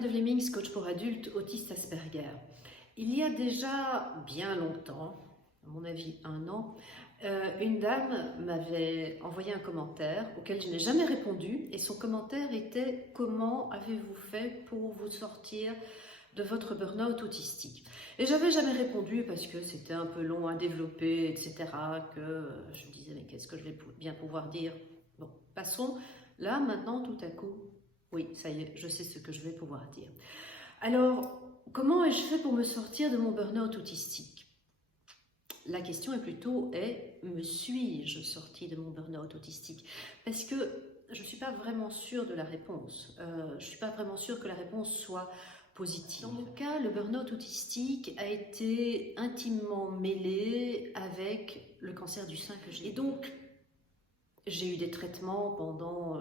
Claire de Vlemings, coach pour adultes autistes Asperger. Il y a déjà bien longtemps, à mon avis 1 an, une dame m'avait envoyé un commentaire auquel je n'ai jamais répondu et son commentaire était: comment avez-vous fait pour vous sortir de votre burn-out autistique? Et j'avais jamais répondu parce que c'était un peu long à développer, etc. Que je me disais mais qu'est-ce que je vais bien pouvoir dire? Bon, passons. Là maintenant tout à coup, oui, ça y est, je sais ce que je vais pouvoir dire. Alors, comment ai-je fait pour me sortir de mon burn-out autistique? La question est plutôt, me suis-je sortie de mon burn-out autistique? Parce que je ne suis pas vraiment sûre de la réponse. Je ne suis pas vraiment sûre que la réponse soit positive. Dans mon cas, le burn-out autistique a été intimement mêlé avec le cancer du sein que j'ai. Et donc, j'ai eu des traitements pendant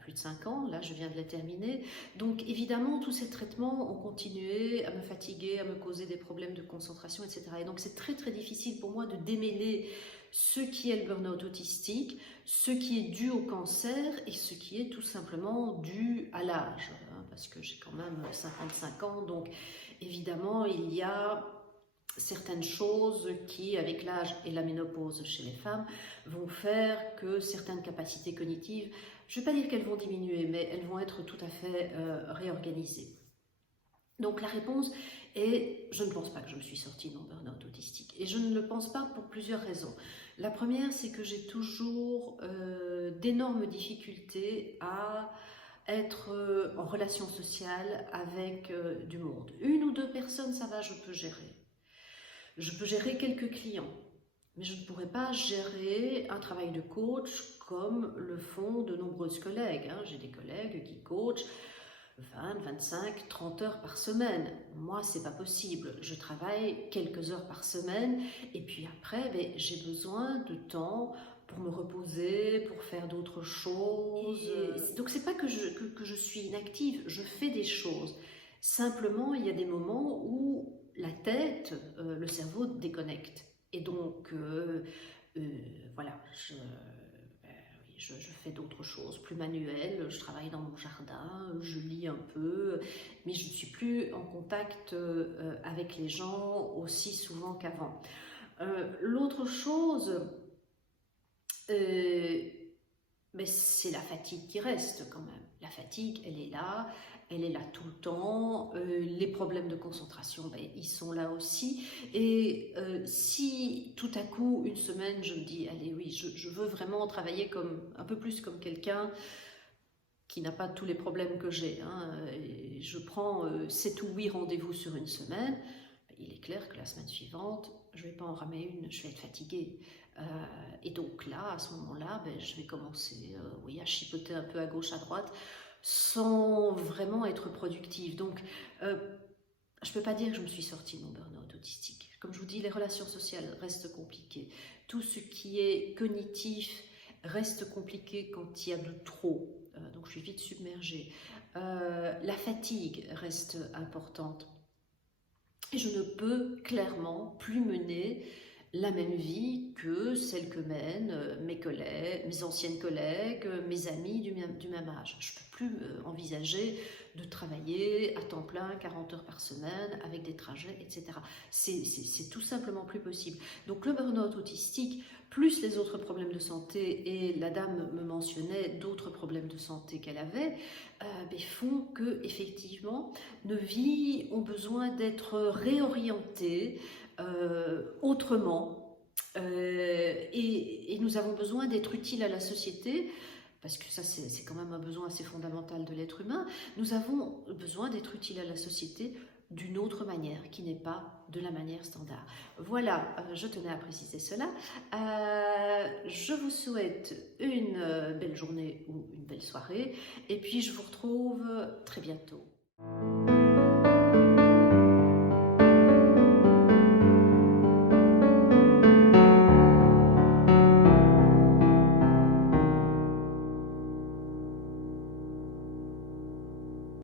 plus de 5 ans, là je viens de les terminer. Donc évidemment, tous ces traitements ont continué à me fatiguer, à me causer des problèmes de concentration, etc. Et donc c'est très très difficile pour moi de démêler ce qui est le burn-out autistique, ce qui est dû au cancer et ce qui est tout simplement dû à l'âge. Parce que j'ai quand même 55 ans, donc évidemment il y a certaines choses qui, avec l'âge et la ménopause chez les femmes, vont faire que certaines capacités cognitives, je ne vais pas dire qu'elles vont diminuer, mais elles vont être tout à fait réorganisées. Donc la réponse est, je ne pense pas que je me suis sortie de mon burn-out autistique. Et je ne le pense pas pour plusieurs raisons. La première, c'est que j'ai toujours d'énormes difficultés à être en relation sociale avec du monde. 1 ou 2 personnes, ça va, je peux gérer. Je peux gérer quelques clients, mais je ne pourrais pas gérer un travail de coach comme le font de nombreuses collègues. J'ai des collègues qui coachent 20, 25, 30 heures par semaine. Moi, c'est pas possible. Je travaille quelques heures par semaine et puis après, j'ai besoin de temps pour me reposer, pour faire d'autres choses. Donc, c'est pas que je suis inactive, je fais des choses. Simplement, il y a des moments où la tête, le cerveau déconnecte. Et donc, voilà, je fais d'autres choses, plus manuelles, je travaille dans mon jardin, je lis un peu, mais je ne suis plus en contact avec les gens aussi souvent qu'avant. L'autre chose, c'est la fatigue qui reste quand même. La fatigue, elle est là tout le temps. Les problèmes de concentration, ils sont là aussi. Et si tout à coup, une semaine, je me dis, allez oui, je veux vraiment travailler un peu plus comme quelqu'un qui n'a pas tous les problèmes que j'ai. Et je prends 7 ou 8 rendez-vous sur une semaine. Il est clair que la semaine suivante, je ne vais pas en ramer une, je vais être fatiguée. Et donc là, à ce moment-là, je vais commencer à chipoter un peu à gauche, à droite, sans vraiment être productive. Donc, je ne peux pas dire que je me suis sortie de mon burn-out autistique. Comme je vous dis, les relations sociales restent compliquées. Tout ce qui est cognitif reste compliqué quand il y a de trop. Donc, je suis vite submergée. La fatigue reste importante. Et je ne peux clairement plus mener la même vie que celle que mènent mes collègues, mes anciennes collègues, mes amis du même âge. Je ne peux plus envisager de travailler à temps plein, 40 heures par semaine, avec des trajets, etc. C'est tout simplement plus possible. Donc le burn-out autistique, plus les autres problèmes de santé, et la dame me mentionnait d'autres problèmes de santé qu'elle avait, font que effectivement nos vies ont besoin d'être réorientées autrement, et nous avons besoin d'être utiles à la société, parce que ça c'est quand même un besoin assez fondamental de l'être humain. Nous avons besoin d'être utiles à la société d'une autre manière, qui n'est pas de la manière standard. Voilà, je tenais à préciser cela. Je vous souhaite une belle journée ou une belle soirée, et puis je vous retrouve très bientôt.